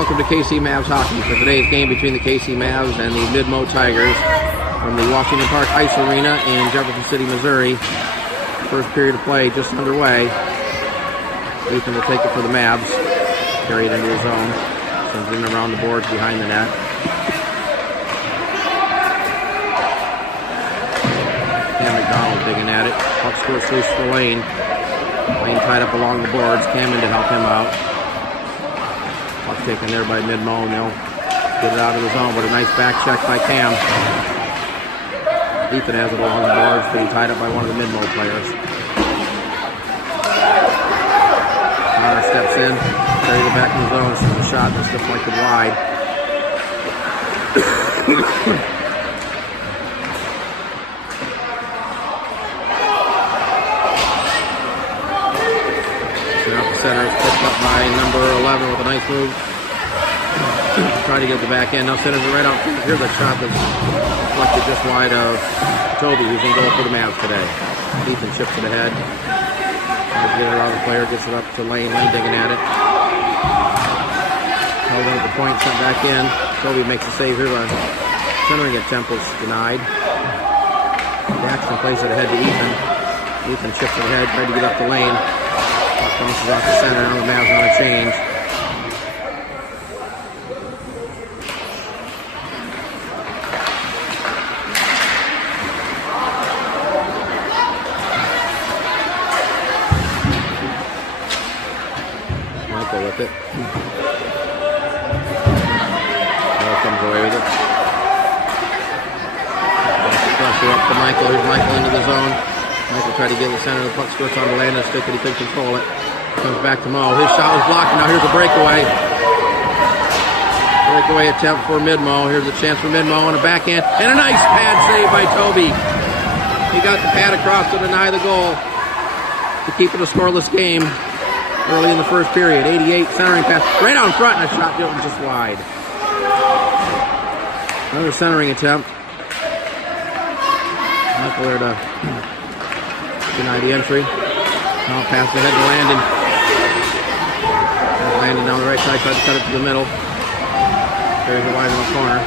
welcome to KC Mavs Hockey for today's game between the KC Mavs and the Mid-Mo Tigers from the Washington Park Ice Arena in Jefferson City, Missouri. First period of play just underway. Ethan will take it for the Mavs, carry it into his zone, sends it in around the boards behind the net. Cam McDonald digging at it. Puck squirts loose for Lane. Lane tied up along the boards. Cam in to help him out. Puck taken there by Mid-Mo, and they'll get it out of the zone, but a nice back check by Cam. Ethan has it along the boards, but he's tied up by one of the Mid-Mo players. Connor steps in, carries it back in the zone, shoots a shot that's deflected wide. Center is picked up by number 11 with a nice move. Trying to get the back end. Now centers it right out. Here's a shot that's deflected just wide of Toby, who's going to go for the Mavs today. Ethan chips it ahead. Tries to get it out of the player. Gets it up to Lane. Lane digging at it. Held in at the point. Sent back in. Toby makes a save here. Centering attempt was denied. Daxton plays it ahead to Ethan. Ethan chips it ahead. Tried to get up to Lane. Bounces off the center. Now the Mavs want to change. Michael with it. Ball comes away with it. Pressure up to Michael. Here's Michael into the zone. Michael tried to get the center of the puck, squirts on the landing stick, but he couldn't control it. Comes back to Mo. His shot was blocked, and now here's a breakaway. Breakaway attempt for Mid-Mo. Here's a chance for Mid-Mo on a backhand, and a nice pad save by Toby. He got the pad across to deny the goal to keep it a scoreless game early in the first period. 88 centering pass, right out in front, and a shot just wide. Another centering attempt. Michael there to deny the entry. Now pass ahead to Landon. Landon down the right side, tried to cut it to the middle. Carries it wide in the corner.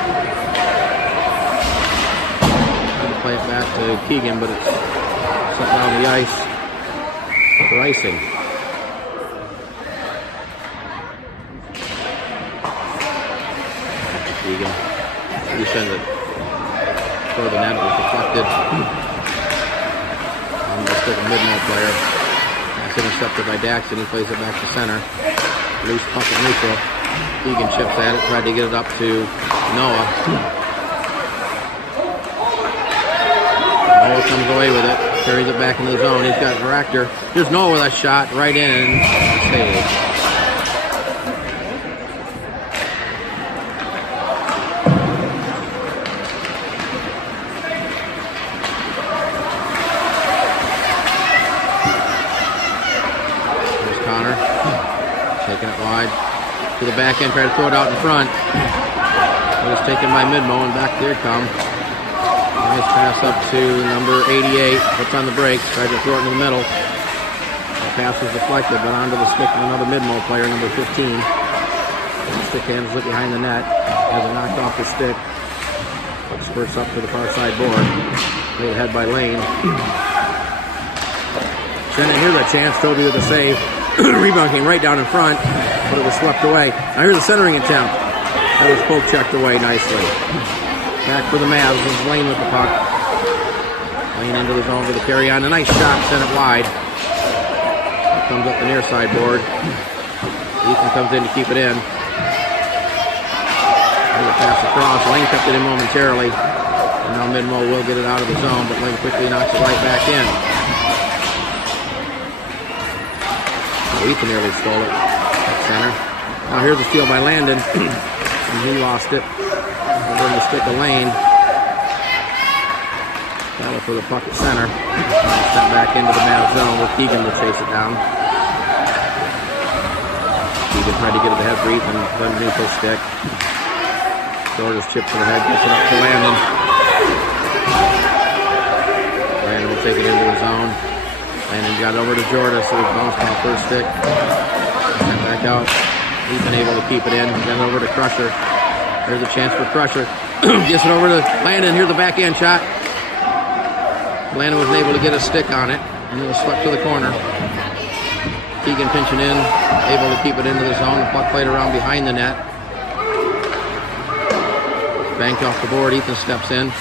Tried to play it back to Keegan, but it's set down the ice for icing. Keegan. He sends it toward the net. It was deflected. Still a Mid-Mo player. That's intercepted by Daxton. He plays it back to center. Loose puck at neutral. Keegan chips at it. Tried to get it up to Noah. Noah comes away with it. Carries it back into the zone. He's got Rector. Here's Noah with a shot right in. Save. Taking it wide to the back end, try to throw it out in front. It was taken by Mid-Mo, and back there come. Nice pass up to number 88. Puts on the brakes, tried to throw it in the middle. The pass was deflected, but onto the stick of another Mid-Mo player, number 15. The stick handles it behind the net. Has it knocked off the stick. Puck spurts up to the far side board. Played ahead by Lane. Then here's a chance. Toby with a save. Rebound came right down in front, but it was swept away. Now here's a centering attempt. That was poke checked away nicely. Back for the Mavs. It's Lane with the puck. Lane into the zone for the carry on. A nice shot, sent it wide. It comes up the near side board. Ethan comes in to keep it in. There's a pass across. Lane kept it in momentarily. And now Mid-Mo will get it out of the zone, but Lane quickly knocks it right back in. Ethan nearly stole it at center. Now here's a steal by Landon. And he lost it. Over in the stick of Lane. Battle for the puck at center. Sent back into the Mavs zone with Keegan to chase it down. Keegan tried to get it ahead for Ethan underneath his stick. Jordan's chip to the head, gets it up to Landon. Landon will take it into the zone. Landon got over to Jordan, so he bounced on the first stick. Sent back out. Ethan able to keep it in. Then over to Crusher. There's a chance for Crusher. Gets it over to Landon. Here's the backhand shot. Landon wasn't able to get a stick on it. And it was swept to the corner. Keegan pinching in. Able to keep it into the zone. The puck played around behind the net. Banked off the board. Ethan steps in.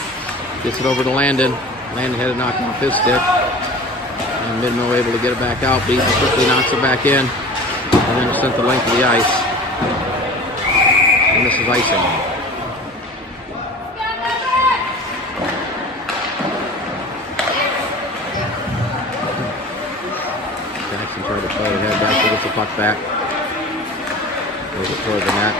Gets it over to Landon. Landon had it knocked off his stick. And Midmo able to get it back out. Ethan quickly knocks it back in. And then it's sent the length of the ice. And this is icing. Jackson tried to play ahead. Jackson gets the puck back. Goes it toward the net.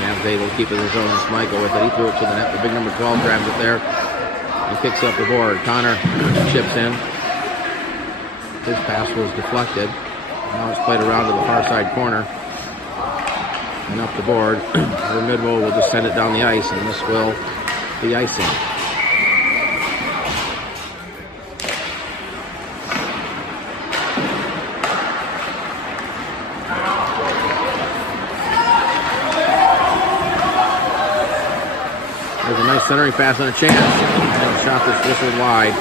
Mavs able to keep it in his zone. It's Michael with it. He threw it to the net. The big number 12 grabs it there and kicks up the board. Connor chips in. His pass was deflected. Now it's played around to the far side corner and up the board. The Midwell will just send it down the ice, and this will be icing. There's a nice centering pass and a chance. And a shot that's whistled wide.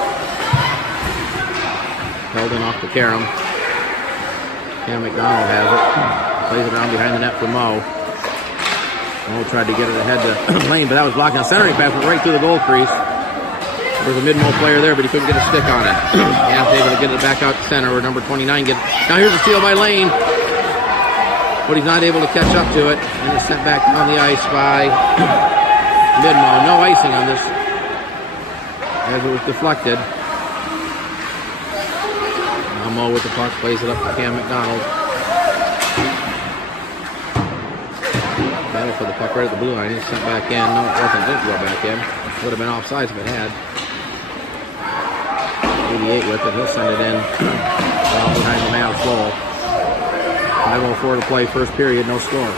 Held in off the carom. Cam McDonald has it. Plays it around behind the net for Mo. Mo tried to get it ahead to Lane, but that was blocking. A centering pass went right through the goal crease. There's a mid-mo player there, but he couldn't get a stick on it. Cam's able to get it back out to center where number 29 gets it. Now here's a steal by Lane. But he's not able to catch up to it. And it's sent back on the ice by Midmo. No icing on this as it was deflected. Now Mo with the puck plays it up to Cam McDonald. Battle for the puck right at the blue line. It's sent back in. No, it wasn't. It didn't go back in. Would have been offsides if it had. 88 with it. He'll send it in behind the Mavs goal. 5:04 to play. First period. No score.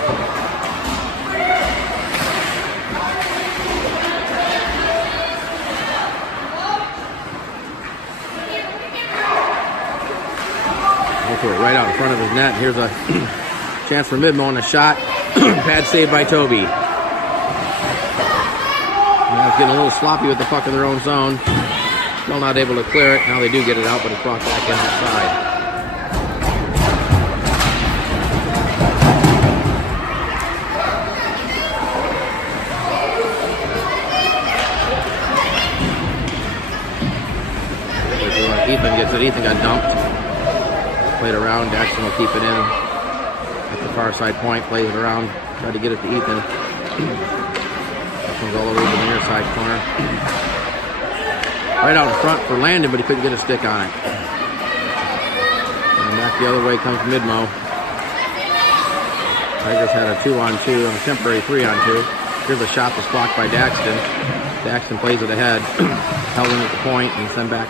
Right out in front of his net. Here's a chance for Midmo and a shot. Pad saved by Toby. Mavs getting a little sloppy with the puck in their own zone. Still not able to clear it. Now they do get it out, but it's brought back in outside. Ethan gets it. Ethan got dumped. Played around. Jackson will keep it in at the far side point. Plays it around. Tried to get it to Ethan. Comes all over to the near side corner. Right out in front for Landon, but he couldn't get a stick on it. And back the other way comes Midmo. Tigers had a 2-on-2 and a temporary 3-on-2. Here's a shot that's blocked by Daxton. Daxton plays it ahead. Held in at the point and sent back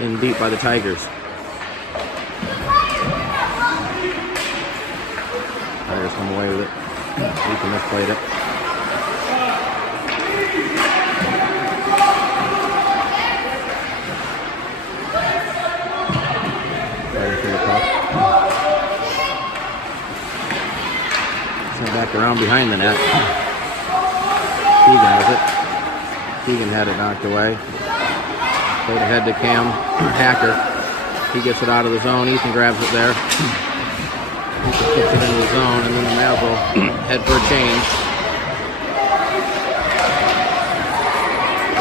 in deep by the Tigers. Tigers come away with it. Ethan misplayed it. Ready for the puck. Sent back around behind the net. Keegan has it. Keegan had it knocked away. Played ahead to Cam Hacker. He gets it out of the zone. Ethan grabs it there. Ethan puts it into the zone, and then the Mavs will head for a change.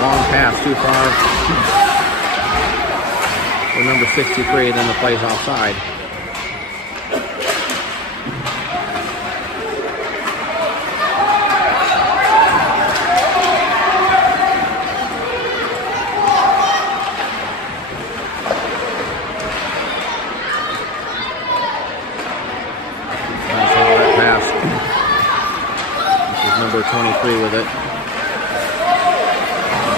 Long pass, too far for number 63, and then the play's offside. Number 23 with it.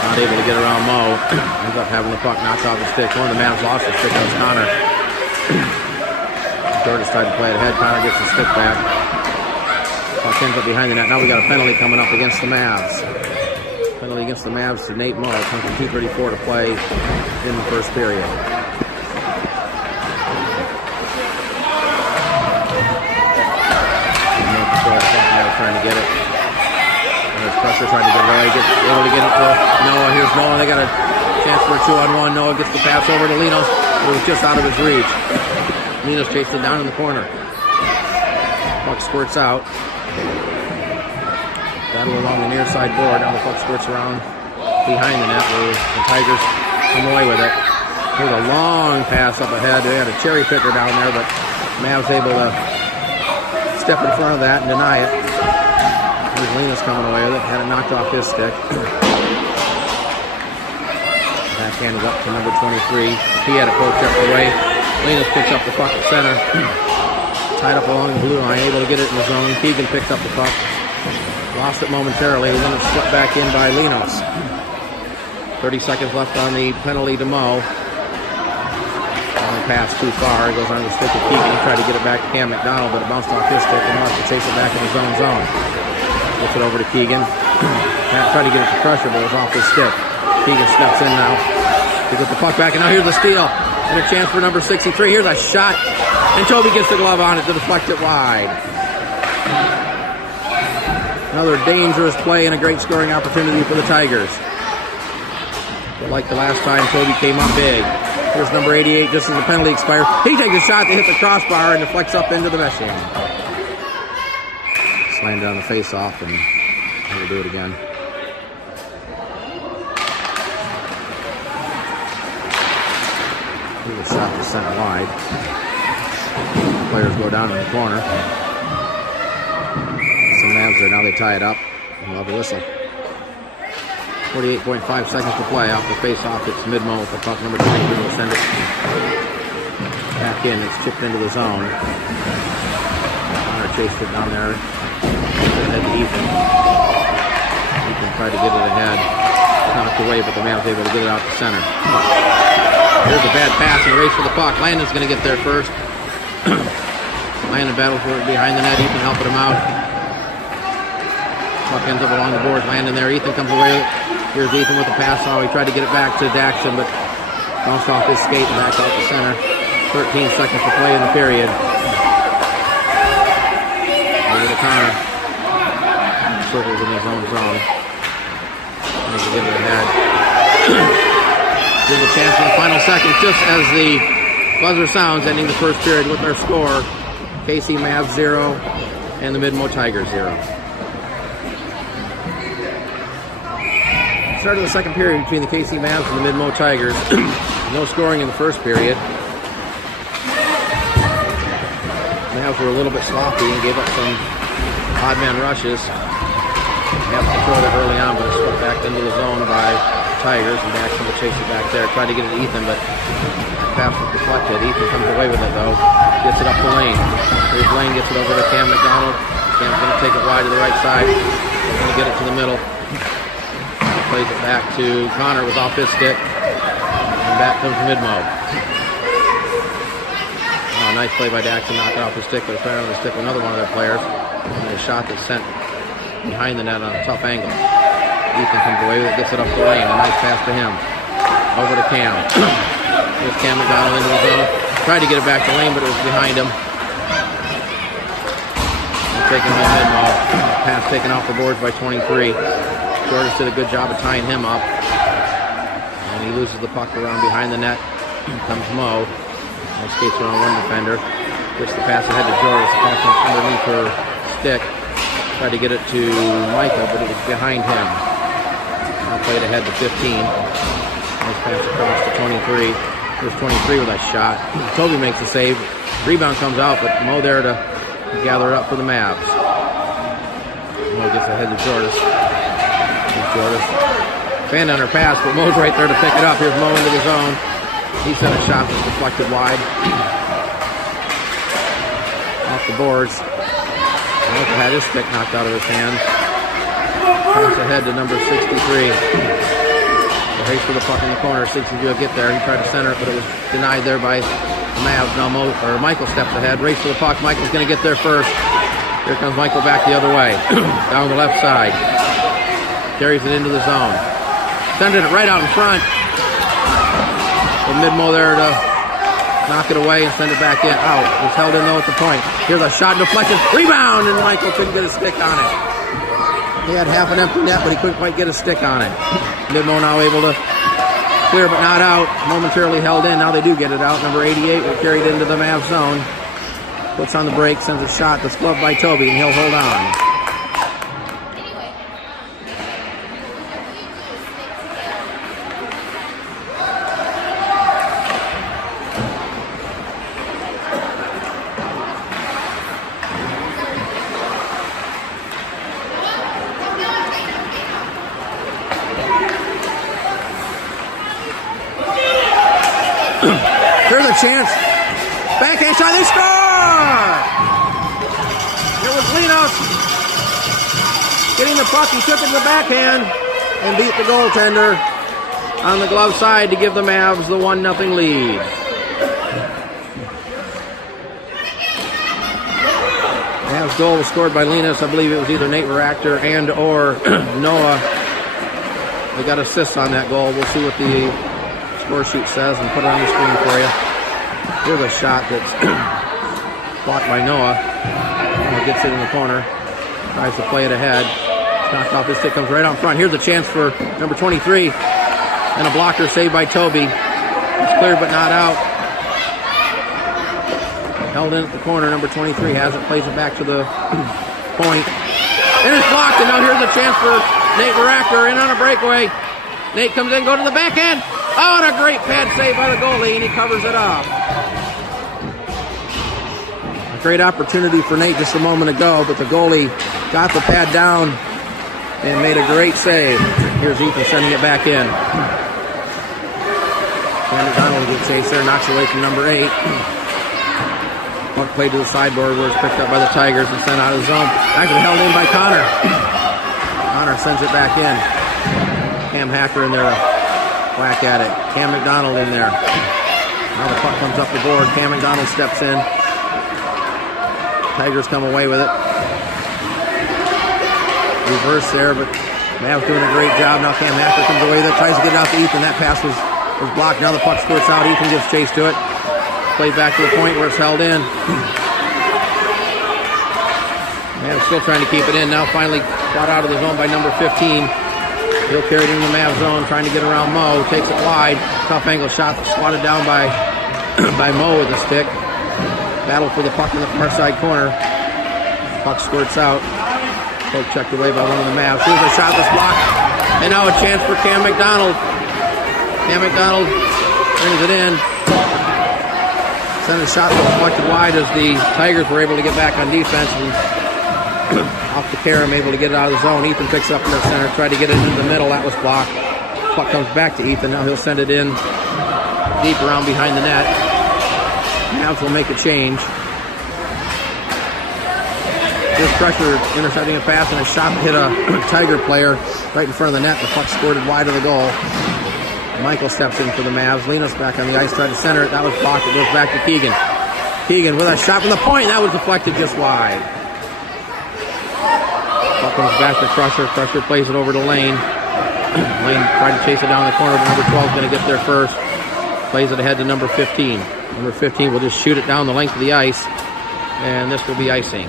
Not able to get around Mo. Ends up having the puck knocked off the stick. One of the Mavs lost the stick. That was Connor. Jordan's tried to play it ahead. Connor gets the stick back. Puck ends up behind the net. Now we got a penalty coming up against the Mavs. Penalty against the Mavs to Nate Mo. Comes to 2:34 to play in the first period. get it. There's pressure trying to get it away. Able to get it to Noah. Here's Noah. They got a chance for a 2-on-1. Noah gets the pass over to Linos. It was just out of his reach. Linos chased it down in the corner. Puck squirts out. Battle along the near side board. Now the puck squirts around behind the net where the Tigers come away with it. Here's a long pass up ahead. They had a cherry picker down there, but Mavs able to step in front of that and deny it. Here's Linos coming away with it. Had it knocked off his stick. Backhanded up to number 23. He had it poked up the way. Linos picks up the puck at center. Tied up along the blue line. Able to get it in the zone. Keegan picks up the puck. Lost it momentarily. Then it's swept back in by Linos. 30 seconds left on the penalty to Mo. Pass too far. It goes on the stick of Keegan. He tried to get it back to Cam McDonald, but it bounced off his stick and Mark to chase it back in his own zone. Gets it over to Keegan. Tried to get it to pressure, but it was off his stick. Keegan steps in now. He gets the puck back, and now here's the steal. And a chance for number 63. Here's a shot, and Toby gets the glove on it to deflect it wide. Another dangerous play and a great scoring opportunity for the Tigers. But like the last time, Toby came up big. Here's number 88, just as the penalty expires. He takes a shot to hit the crossbar and deflects up into the meshing. Slammed on the face-off, and he'll do it again. Here's a shot to center wide. Players go down in the corner. Some Mavs there, now they tie it up. We'll have a whistle. 48.5 seconds to play off the face-off. It's mid-mo with the puck. Number 23 will send it back in. It's chipped into the zone. Connor chased it down there. Ahead to Ethan. Ethan tried to get it ahead. Knocked away, but the man was able to get it out to center. Here's a bad pass and a race for the puck. Landon's going to get there first. Landon battles for it behind the net. Ethan helping him out. Puck ends up along the boards. Landon there. Ethan comes away. Here's Ethan with the pass. Oh, he tried to get it back to Daxon, but bounced off his skate and back out to center. 13 seconds to play in the period. Over to Connor. Circles in his own zone. Trying to get it ahead. Gives a chance in the final seconds, just as the buzzer sounds, ending the first period with our score. KC Mavs 0 and the Midmo Tigers 0. Start of the second period between the KC Mavs and the Midmo Tigers. No scoring in the first period. Mavs were a little bit sloppy and gave up some odd man rushes. Mavs controlled it early on, but it swept back into the zone by the Tigers, and Daxon will chase it back there. Tried to get it to Ethan, but the pass was deflected. Ethan comes away with it though. Gets it up to Lane. Here's Lane, gets it over to Cam McDonald. Cam's going to take it wide to the right side. He's going to get it to the middle. Plays it back to Connor with off his stick. And back comes Midmo. Oh, nice play by Daxon, knocked off his stick, but it's right on the stick of another one of their players. And a shot that's sent behind the net on a tough angle. Ethan comes away with it, gets it up the lane. A nice pass to him. Over to Cam. Here's Cam McDonald into the zone. Tried to get it back to Lane, but it was behind him. Taken by Midmo. Pass taken off the boards by 23. Jordan did a good job of tying him up. And he loses the puck around behind the net. Comes Mo. Mo skates around one defender. Gets the pass ahead to Jordan. The pass underneath her stick. Tried to get it to Michael, but it was behind him. Now played ahead to 15. Nice pass across to 23. There's 23 with that shot. Toby makes the save. Rebound comes out, but Mo there to gather it up for the Mavs. Mo gets ahead to Jordan. Jordan. Fan on her pass, but Mo's right there to pick it up. Here's Mo into the zone. He sent a shot that's deflected wide. Off the boards. Michael had his stick knocked out of his hands. Pass ahead to number 63. The race for the puck in the corner. 63 will get there. He tried to center it, but it was denied there by the Mavs. Now Michael steps ahead. Race for the puck. Michael's going to get there first. Here comes Michael back the other way. Down the left side. Carries it into the zone. Sending it right out in front. And Midmo there to knock it away and send it back in. Out. It was held in though at the point. Here's a shot deflection. Rebound! And Michael couldn't get a stick on it. He had half an empty net, but he couldn't quite get a stick on it. Midmo now able to clear but not out. Momentarily held in. Now they do get it out. Number 88 will carry it into the Mavs zone. Puts on the break, sends a shot that's gloved by Toby, and he'll hold on. There's a chance. Backhand shot, they score! It was Linos getting the puck. He took it to the backhand and beat the goaltender on the glove side to give the Mavs the 1-0 lead. Mavs goal was scored by Linos. I believe it was either Nate Veractor and or Noah. They got assists on that goal. We'll see what the score sheet says and put it on the screen for you. Here's a shot that's blocked by Noah. Noah gets it in the corner. Tries to play it ahead. Knocked off his stick, comes right out in front. Here's a chance for number 23. And a blocker saved by Toby. It's cleared but not out. Held in at the corner. Number 23 has it, plays it back to the point. And it's blocked, and now here's a chance for Nate Veractor in on a breakaway. Nate comes in, go to the backhand. Oh, and a great pad save by the goalie, and he covers it up. A great opportunity for Nate just a moment ago, but the goalie got the pad down and made a great save. Here's Ethan sending it back in. Cam McDonald gets chased there, knocks away from number 8. Puck played to the sideboard where it's picked up by the Tigers and sent out of the zone. Actually held in by Connor. Connor sends it back in. Cam Hacker in there. Whack at it. Cam McDonald in there. Now the puck comes up the board. Cam McDonald steps in. Tigers come away with it. Reverse there, but Mavs doing a great job. Now Cam Hacker comes away with it. Tries to get it out to Ethan. That pass was blocked. Now the puck squirts out. Ethan gives chase to it. Played back to the point where it's held in. Mavs still trying to keep it in. Now finally brought out of the zone by number 15. He'll carry it in the Mavs zone, trying to get around Mo. Takes it wide. Tough angle shot swatted down by Mo with a stick. Battle for the puck in the far side corner. Puck squirts out. Poke checked away by one of the Mavs. Here's a shot that's blocked. And now a chance for Cam McDonald. Cam McDonald brings it in. Sent a shot that was deflected wide as the Tigers were able to get back on defense. And off to Karam, able to get it out of the zone. Ethan picks up in the center, tried to get it into the middle. That was blocked. Puck comes back to Ethan. Now he'll send it in deep around behind the net. Mavs will make a change. This pressure intercepting a pass and a shot hit a Tiger player right in front of the net. The puck squirted wide of the goal. Michael steps in for the Mavs. Linos back on the ice, tried to center it. That was blocked. It goes back to Keegan. Keegan with a shot from the point. That was deflected just wide. Puck comes back to Crusher. Crusher plays it over to Lane. Lane tried to chase it down the corner, but number 12 is going to get there first. Plays it ahead to number 15. Number 15 will just shoot it down the length of the ice, and this will be icing.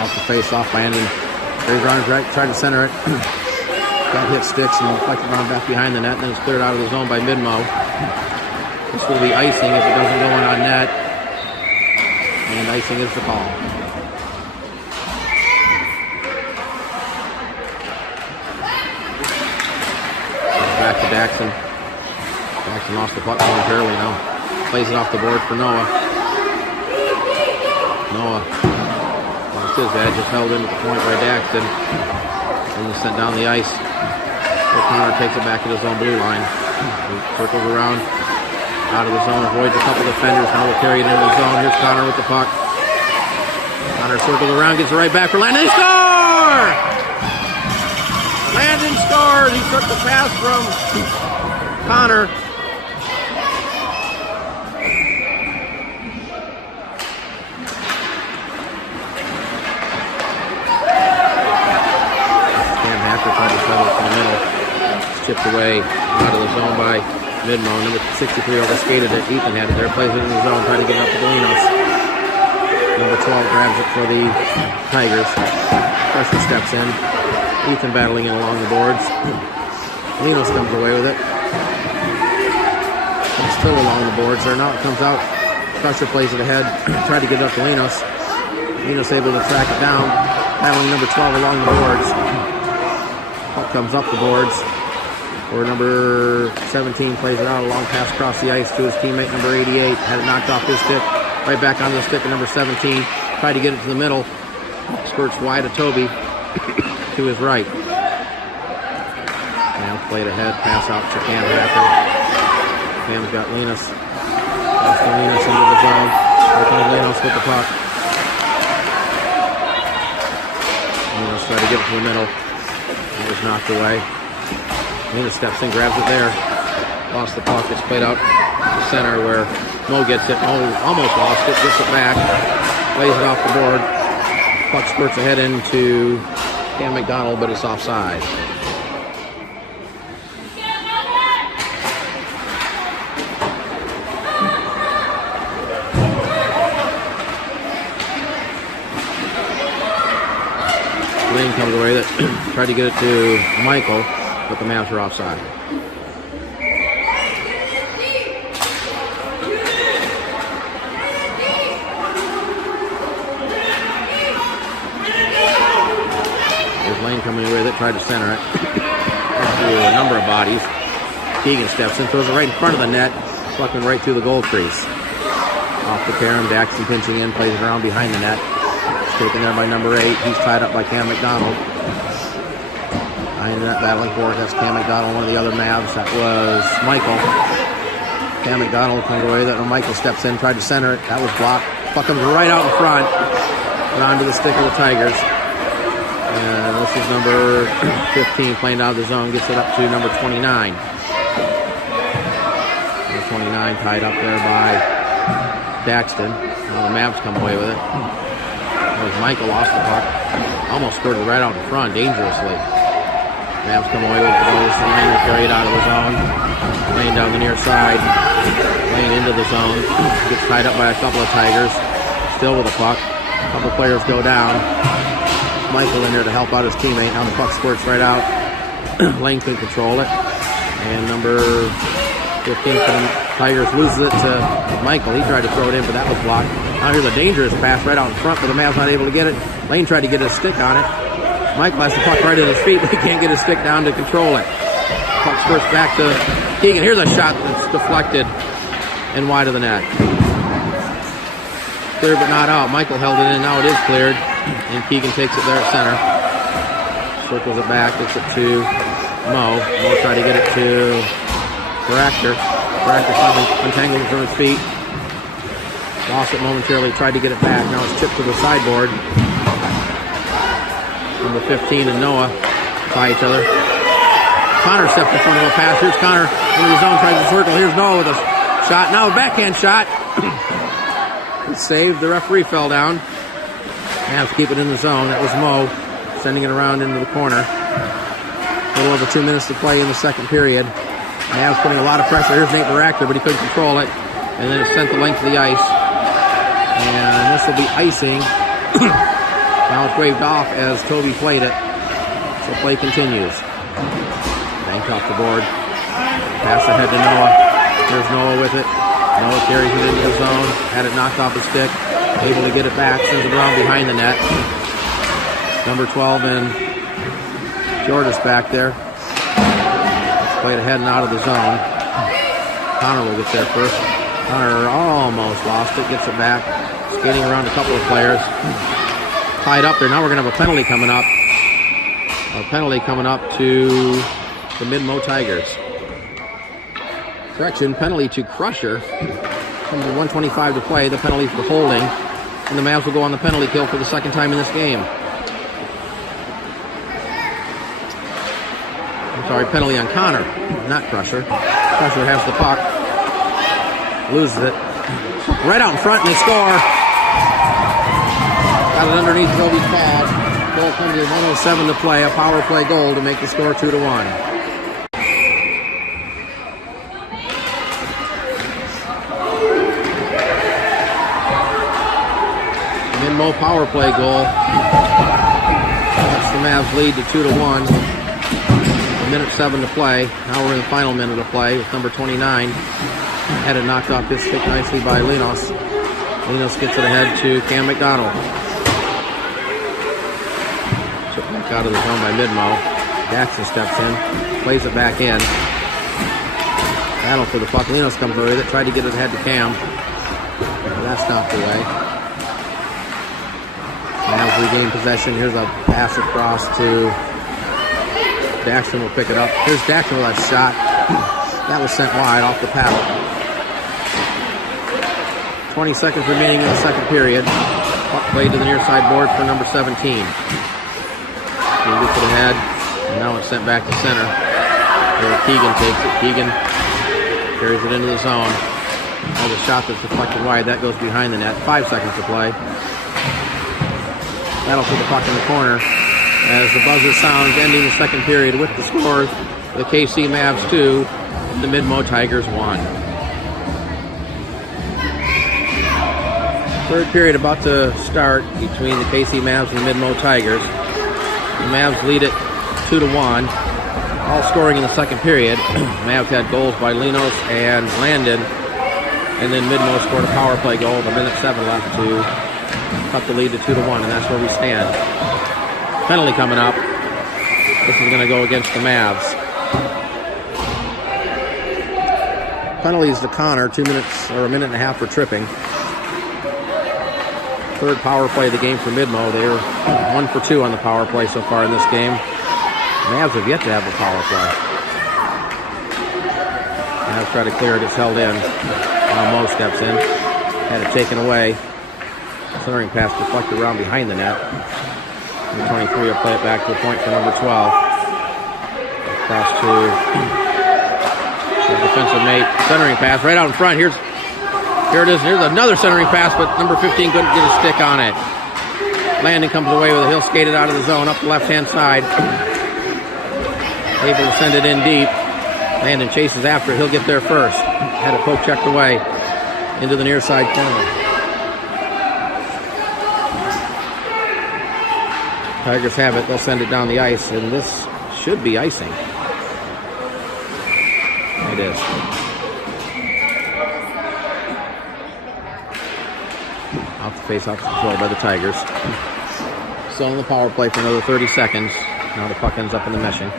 Off the face off by Andon. There's Rogers right, tried to center it. Got hit sticks and deflected around back behind the net, and then it's cleared out of the zone by Midmo. This will be icing if it doesn't go in on net. And icing is the call. Back to Daxon. Daxon lost the puck momentarily now. Plays it off the board for Noah. Noah lost his edge, just held in at the point by Daxon. And he's sent down the ice. O'Connor takes it back to his own blue line. He circles around. Out of the zone, avoids a couple defenders, now will carry it into the zone. Here's Connor with the puck. Connor circles around, gets it right back for Landon. They score! Landon scores! He took the pass from Connor. Cam Hacker tried to settle it in the middle. It's chipped away out of the zone by Mid-mo, number 63 overskated it. Ethan had it there, plays it in the zone, trying to get it up to Delinos. Number 12 grabs it for the Tigers. Pressure steps in. Ethan battling in along the boards. Delinos comes away with it. It's still along the boards there. Now it comes out. Crusher plays it ahead. Tried to get it up to Delinos. Delinos able to track it down. Battling number 12 along the boards. Puck comes up the boards. Or number 17 plays it out, a long pass across the ice to his teammate, number 88. Had it knocked off his stick. Right back onto the stick of number 17. Tried to get it to the middle. Squirts wide of Toby to his right. Now played ahead, pass out to Cam Hacker. Cam's got Linus. Pass to Linus into the zone. Here comes Linus with the puck. Linus tried to get it to the middle. It was knocked away. Linus steps in, grabs it there. Lost the puck. It's played out to center where Mo gets it. Mo almost lost it. Gets it back. Plays it off the board. Puck squirts ahead into Cam McDonald, but it's offside. Lane comes away with it. Tried to get it to Michael, but the Mavs are offside. There's Lane coming away with it. Tried to center it. Through a number of bodies. Keegan steps in, throws it right in front of the net, fucking right through the goal crease. Off the carom, Daxton pinching in, plays it around behind the net. Taken there by number 8. He's tied up by Cam McDonald. Behind the net, battling for it. That's Cam McDonald, one of the other Mavs. That was Michael. Cam McDonald comes away. That Michael steps in, tried to center it. That was blocked. Puck comes right out in front. Around to the stick of the Tigers. And this is number 15 playing out of the zone. Gets it up to number 29. Number 29 tied up there by Daxton. Now the Mavs come away with it. Michael lost the puck. Almost scored it right out in front, dangerously. Mavs come away with it. Lane will carry it out of the zone. Lane down the near side. Lane into the zone. Gets tied up by a couple of Tigers. Still with the puck. A couple players go down. Michael in there to help out his teammate. Now the puck squirts right out. Lane couldn't control it. And number 15 for the Tigers loses it to Michael. He tried to throw it in, but that was blocked. Now here's a dangerous pass right out in front, but the Mavs not able to get it. Lane tried to get his stick on it. Michael has the puck right at his feet, but he can't get his stick down to control it. Puck squirts back to Keegan. Here's a shot that's deflected and wide of the net. Clear but not out. Michael held it in. Now it is cleared, and Keegan takes it there at center. Circles it back, gets it to Mo. Mo tried to get it to Baractor. Baractor finally untangled it from his feet. Lost it momentarily, tried to get it back. Now it's tipped to the sideboard. Number 15 and Noah tie each other. Connor stepped in front of a pass. Here's Connor into the zone, tries to circle. Here's Noah with a shot. Now a backhand shot. It's saved. The referee fell down. Mavs keep it in the zone. That was Mo sending it around into the corner. A little over 2 minutes to play in the second period. Mavs putting a lot of pressure. Here's Nate Baractor, but he couldn't control it. And then it's sent the length of the ice. And this will be icing. Now it's waved off as Toby played it. So play continues. Banked off the board. Pass ahead to Noah. There's Noah with it. Noah carries it into the zone. Had it knocked off his stick. Able to get it back. Sends it around behind the net. Number 12 and Jordas back there. Played ahead and out of the zone. Connor will get there first. Connor almost lost it. Gets it back. Skating around a couple of players. Tied up there. Now we're going to have a penalty coming up. A penalty coming up to the Mid-Mo Tigers. Correction, penalty to Crusher. Comes to 1:25 to play. The penalty for holding. And the Mavs will go on the penalty kill for the second time in this game. Sorry, penalty on Connor, not Crusher. Crusher has the puck. Loses it. Right out in front and they score. Got it underneath Toby's pad. Goal comes to 1:07 to play. A power play goal to make the score 2-1. Mid-Mo power play goal. That's the Mavs lead to 2-1. 1:07 to play. Now we're in the final minute of play with number 29. Had it knocked off his stick nicely by Linos. Linos gets it ahead to Cam McDonald. Chipped back out of the zone by Mid-Mo. Jackson steps in, plays it back in. Battle for the puck. Linos comes over with it, tried to get it ahead to Cam. But that's not the way. Mavs regain possession. Here's a pass across to Daxton. Will pick it up. Here's Daxton with that shot. That was sent wide off the paddle. 20 seconds remaining in the second period. Puck played to the near side board for number 17. He gets it ahead, and now it's sent back to center. Here Keegan takes it. Keegan carries it into the zone. Oh, the shot that's deflected wide, that goes behind the net. 5 seconds to play. Battle for the puck in the corner as the buzzer sounds, ending the second period with the score: the KC Mavs 2, the Mid-Mo Tigers 1. Third period about to start between the KC Mavs and the Mid-Mo Tigers. The Mavs lead it 2-1. All scoring in the second period. Mavs had goals by Linos and Landon. And then Mid-Mo scored a power play goal with 1:07 left to cut the lead to 2-1, and that's where we stand. Penalty coming up. This is going to go against the Mavs. Penalties to Connor, 2 minutes or a minute and a half for tripping. Third power play of the game for Mid-Mo. They're 1 for 2 on the power play so far in this game. Mavs have yet to have a power play. Mavs try to clear it. It's held in. Mo steps in. Had it taken away. Centering pass deflected around behind the net. Number 23 will play it back to the point for number 12. Across to the defensive mate. Centering pass right out in front. Here it is. Here's another centering pass, but number 15 couldn't get a stick on it. Landon comes away with it. He'll skate it out of the zone up the left-hand side. Able to send it in deep. Landon chases after it. He'll get there first. Had a poke checked away into the near side corner. Tigers have it. They'll send it down the ice, and this should be icing. It is. Off the face-off control by the Tigers. Still in the power play for another 30 seconds. Now the puck ends up in the meshing.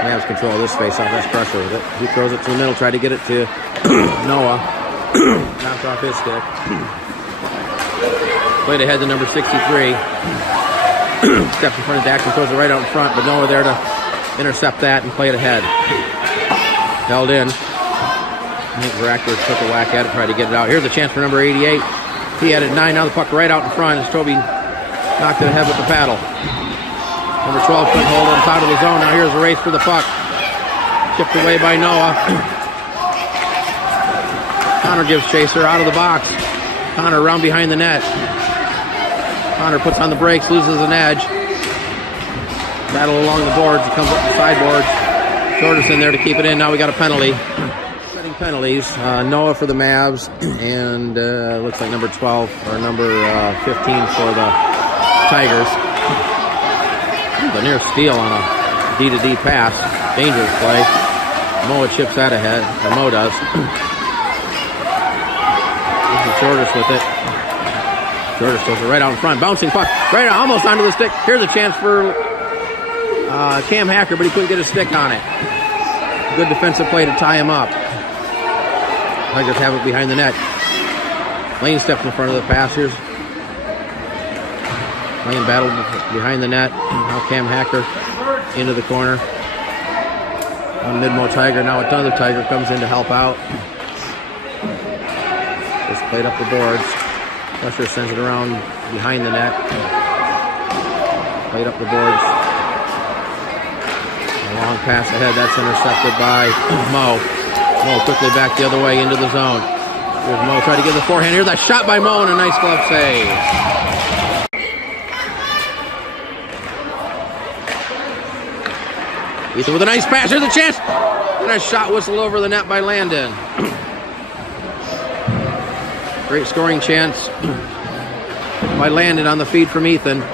Mavs control of this face-off. That's pressure with it. He throws it to the middle, try to get it to Noah. Knocks off his stick. Played ahead to number 63. Steps in front of Daxton, throws it right out in front, but Noah there to intercept that and play it ahead. Held in. I think Rackford took a whack at it, tried to get it out. Here's a chance for number 88. He had it 9. Now the puck right out in front as Toby knocked it ahead with the paddle. Number 12 couldn't hold it out of the zone. Now here's the race for the puck. Chipped away by Noah. Connor gives chaser out of the box. Connor around behind the net. Connor puts on the brakes, loses an edge. Battle along the boards. He comes up the sideboards. Jorgensen there to keep it in. Now we got a penalty. Setting penalties. Noah for the Mavs, and looks like number 12 or number 15 for the Tigers. The near steal on a D-to-D pass. Dangerous play. Moa chips that ahead, or Mo does. Shortest with it. Shortest goes right out in front. Bouncing puck. Right out, almost onto the stick. Here's a chance for Cam Hacker, but he couldn't get a stick on it. Good defensive play to tie him up. Tigers have it behind the net. Lane steps in front of the pass. Here's Lane battled behind the net. Now Cam Hacker into the corner. One Mid-Mo Tiger. Now another Tiger comes in to help out. Just played up the boards. Fletcher sends it around behind the net. Played up the boards. A long pass ahead. That's intercepted by Mo. Mo quickly back the other way into the zone. Here's Mo trying to get the forehand. Here's that shot by Mo and a nice glove save. Ethan with a nice pass. Here's a chance. And a shot whistled over the net by Landon. Great scoring chance by Landon on the feed from Ethan. Puck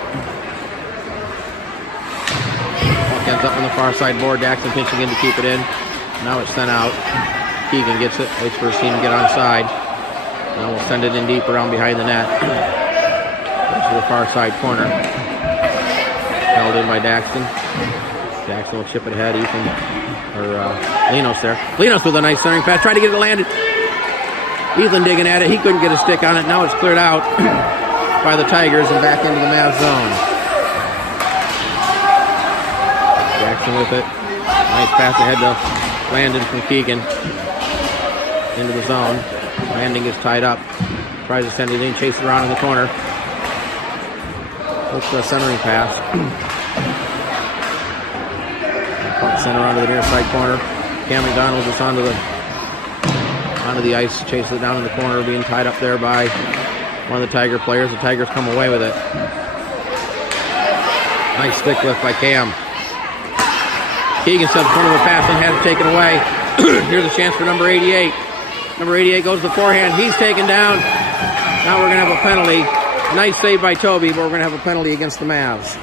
ends up on the far side board. Daxon pinching in to keep it in. Now it's sent out. Keegan gets it. Waits for his team to get onside. Now we'll send it in deep around behind the net. Goes to the far side corner. Held in by Daxton. Daxton will chip it ahead. Ethan, or Linos there. Linos with a nice centering pass. Tried to get it landed. Ethan digging at it. He couldn't get a stick on it. Now it's cleared out by the Tigers and back into the Mavs zone. Jackson with it. Nice pass ahead to Landon from Keegan. Into the zone. Landing is tied up. Tries to send it in. Chase it around in the corner. Looks for a centering pass. Center onto the near side corner. Cam McDonald just onto the ice, chases it down in the corner, being tied up there by one of the Tiger players. The Tigers come away with it. Nice stick lift by Cam. Keegan steps in front of a pass and has it taken away. Here's a chance for number 88. Number 88 goes to the forehand. He's taken down. Now we're going to have a penalty. Nice save by Toby, but we're going to have a penalty against the Mavs.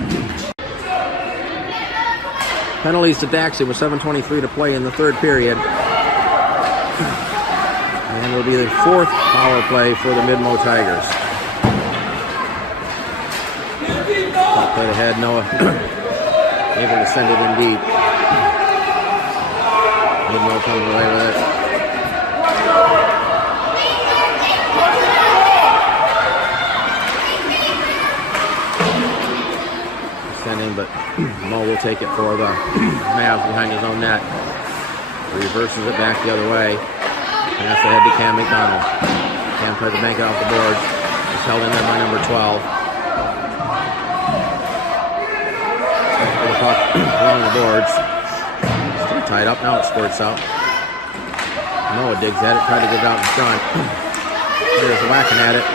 Penalties to Daxton with 7:23 to play in the third period. And it'll be the fourth power play for the Midmo Tigers. Top play ahead, Noah able to send it in deep. Midmo comes away with it. Sending, but Mo will take it for the Mavs behind his own net. Reverses it back the other way. Pass ahead to Cam McDonald. Cam tries to bank it off the boards. It's held in there by number 12. For the puck along the boards. Still tied up. Now it squirts out. Noah digs at it. Tried to get it out in front. There's whacking at it.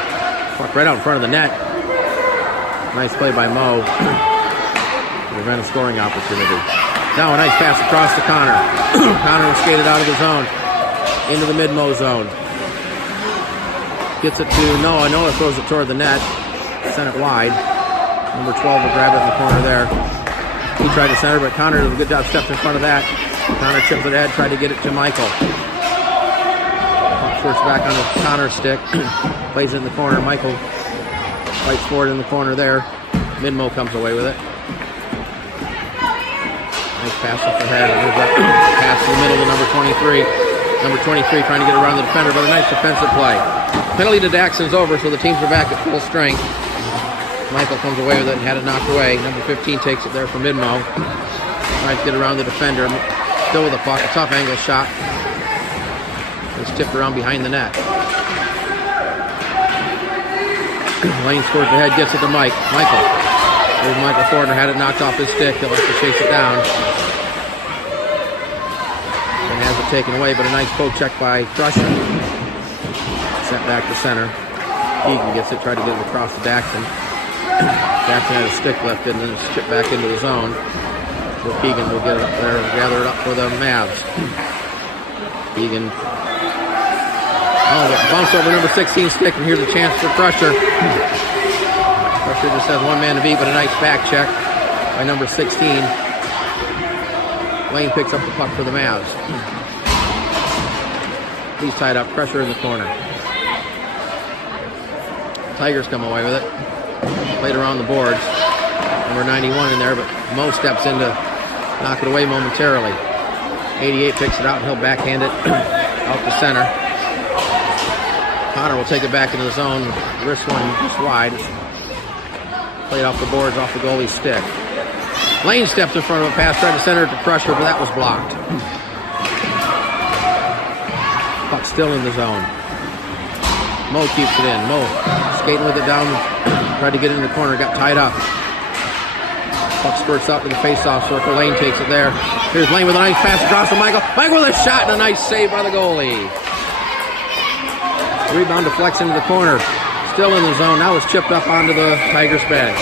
Puck right out in front of the net. Nice play by Mo. Prevent a scoring opportunity. Now a nice pass across to Connor. Connor was skated out of the zone. Into the mid-mo zone. Gets it to Noah. Noah throws it toward the net. Sent it wide. Number 12 will grab it in the corner there. He tried to center, but Connor did a good job, stepped in front of that. Connor chips it ahead, tried to get it to Michael. First back on the Connor stick. Plays it in the corner. Michael fights forward in the corner there. Midmo comes away with it. Nice pass up ahead. Pass in the middle to number 23. Number 23 trying to get around the defender, but a nice defensive play. Penalty to Daxton's over, so the teams are back at full strength. Michael comes away with it and had it knocked away. Number 15 takes it there from Midmo. Tries to get around the defender. Still with the puck. A tough angle shot. It's tipped around behind the net. Lane scores ahead, gets it to Mike. Michael. There's Michael Fortner, had it knocked off his stick. He'll have to chase it down. And has it taken away, but a nice poke check by Crusher. Sent back to center. Keegan gets it, tried to get it across to Daxton. Daxton had a stick left in, and then it's chipped back into the zone. So Keegan will get it up there and gather it up for the Mavs. Keegan. Oh, bounce over number 16 stick, and here's a chance for Crusher. Crusher just has one man to beat, but a nice back check by number 16. Lane picks up the puck for the Mavs. He's tied up. Crusher in the corner. Tigers come away with it. Played around the boards. Number 91 in there, but Mo steps in to knock it away momentarily. 88 picks it out, and he'll backhand it out to center. Connor will take it back into the zone. Wrist one just wide. Played off the boards, off the goalie's stick. Lane steps in front of a pass, tried to center it to Crusher, but that was blocked. Puck still in the zone. Mo keeps it in. Mo skating with it down, tried to get in the corner, got tied up. Puck spurts out to the face-off circle. Lane takes it there. Here's Lane with a nice pass across to Michael. Michael with a shot and a nice save by the goalie. Rebound deflects into the corner. Still in the zone. Now it's chipped up onto the Tigers bench.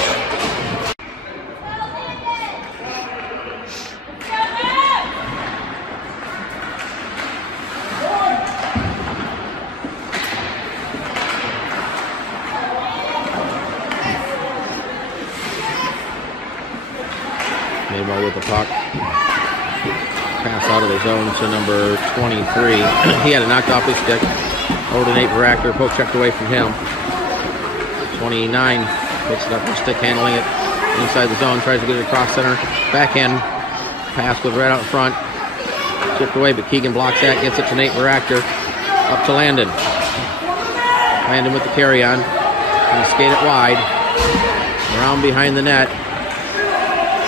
Midmo with the puck. Pass out of the zone to number 23. He had it knocked off his stick. Over to Nate Baractor. Poke checked away from him. 29 picks it up with stick, handling it inside the zone. Tries to get it across center. Backhand pass with right out in front. Chipped away, but Keegan blocks that. Gets it to Nate Baractor. Up to Landon. Landon with the carry-on. He skate it wide. Around behind the net.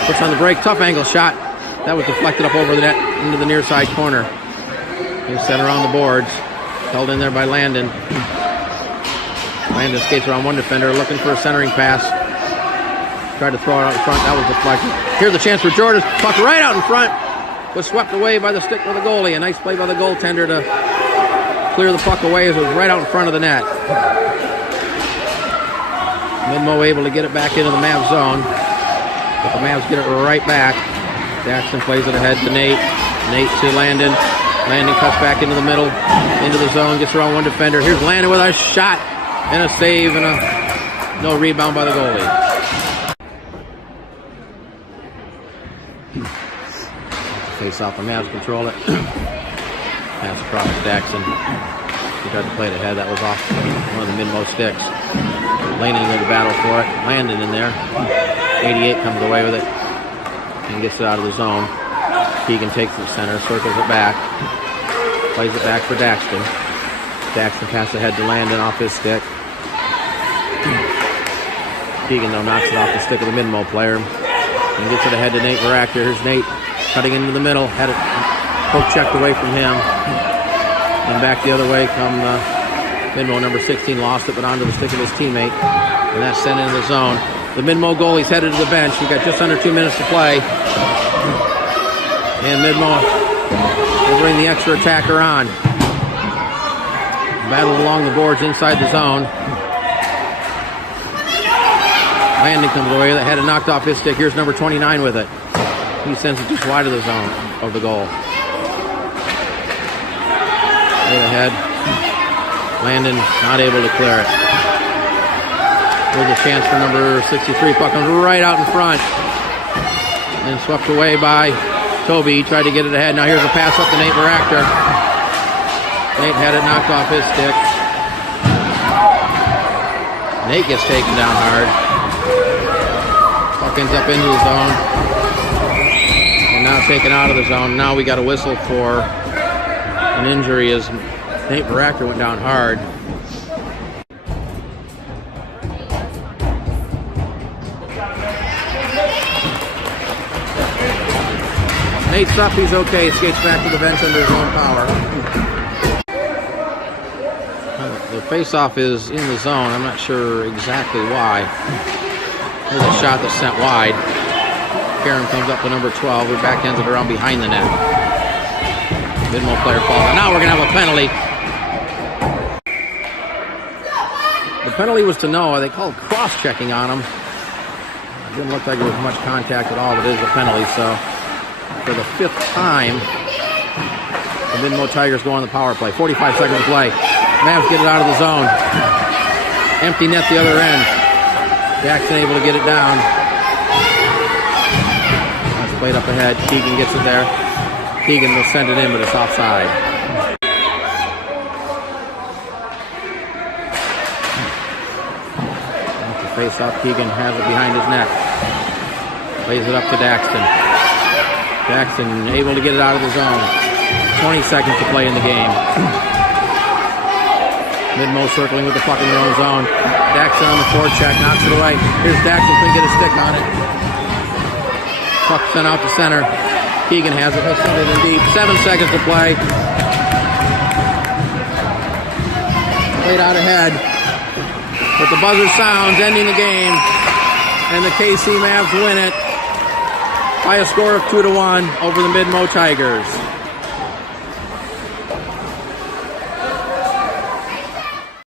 Puts on the break. Tough angle shot. That was deflected up over the net into the near side corner. He's sent around the boards. Held in there by Landon. Landon skates around one defender, looking for a centering pass. Tried to throw it out in front. That was deflected. Here's a chance for Jordan. Puck right out in front. Was swept away by the stick of the goalie. A nice play by the goaltender to clear the puck away as it was right out in front of the net. Midmo able to get it back into the Mavs zone. But the Mavs get it right back. Jackson plays it ahead to Nate. Nate to Landon. Landon cuts back into the middle, into the zone, gets around one defender. Here's Landon with a shot and a save and no rebound by the goalie. Face off, the Mavs control it. Pass across to Jackson. He tried to play it ahead. That was off one of the Midmo sticks. Laney in the battle for it. Landon in there. 88 comes away with it and gets it out of the zone. Keegan takes it center, circles it back. Plays it back for Daxton. Daxton passes ahead to Landon off his stick. Keegan, though, knocks it off the stick of the Midmo player and gets it ahead to Nate Baractor. Here's Nate cutting into the middle. Had it poke checked away from him. And back the other way come Midmo, number 16, lost it, but onto the stick of his teammate. And that's sent into the zone. The Midmo goalie's headed to the bench. We've got just under 2 minutes to play. And Midmo will bring the extra attacker on. Battle along the boards inside the zone. Landon comes away. That had it knocked off his stick. Here's number 29 with it. He sends it just wide of the zone of the goal. Right ahead. Landon not able to clear it. Here's a chance for number 63. Puck comes right out in front. And swept away by Toby. He tried to get it ahead. Now here's a pass up to Nate Baractor. Nate had it knocked off his stick. Nate gets taken down hard. Puck ends up into the zone. And now taken out of the zone. Now we got a whistle for an injury as Nate Baractor went down hard. Nate's up, he's okay. Skates back to the bench under his own power. The face-off is in the zone. I'm not sure exactly why. There's a shot that's sent wide. Karen comes up to number 12. Her backhands it around behind the net. Midmo player falls. Now we're going to have a penalty. The penalty was to no. They called cross-checking on him. It didn't look like there was much contact at all, but it is a penalty, so for the 5th time, the Midmo Tigers go on the power play. 45 seconds to play. Mavs get it out of the zone. Empty net the other end. Jackson able to get it down. That's played up ahead. Keegan gets it there. Keegan will send it in, but it's offside. That's a face-off. Keegan has it behind his net. Plays it up to Daxton. Jackson able to get it out of the zone. 20 seconds to play in the game. Midmo circling with the puck in their own zone. Daxton on the forecheck, knocks it away. Here's Daxton, couldn't get a stick on it. Puck sent out to center. Keegan has it, he'll send it in deep. 7 seconds to play. Played out ahead. But the buzzer sounds, ending the game. And the KC Mavs win it by a score of 2-1 over the Midmo Tigers.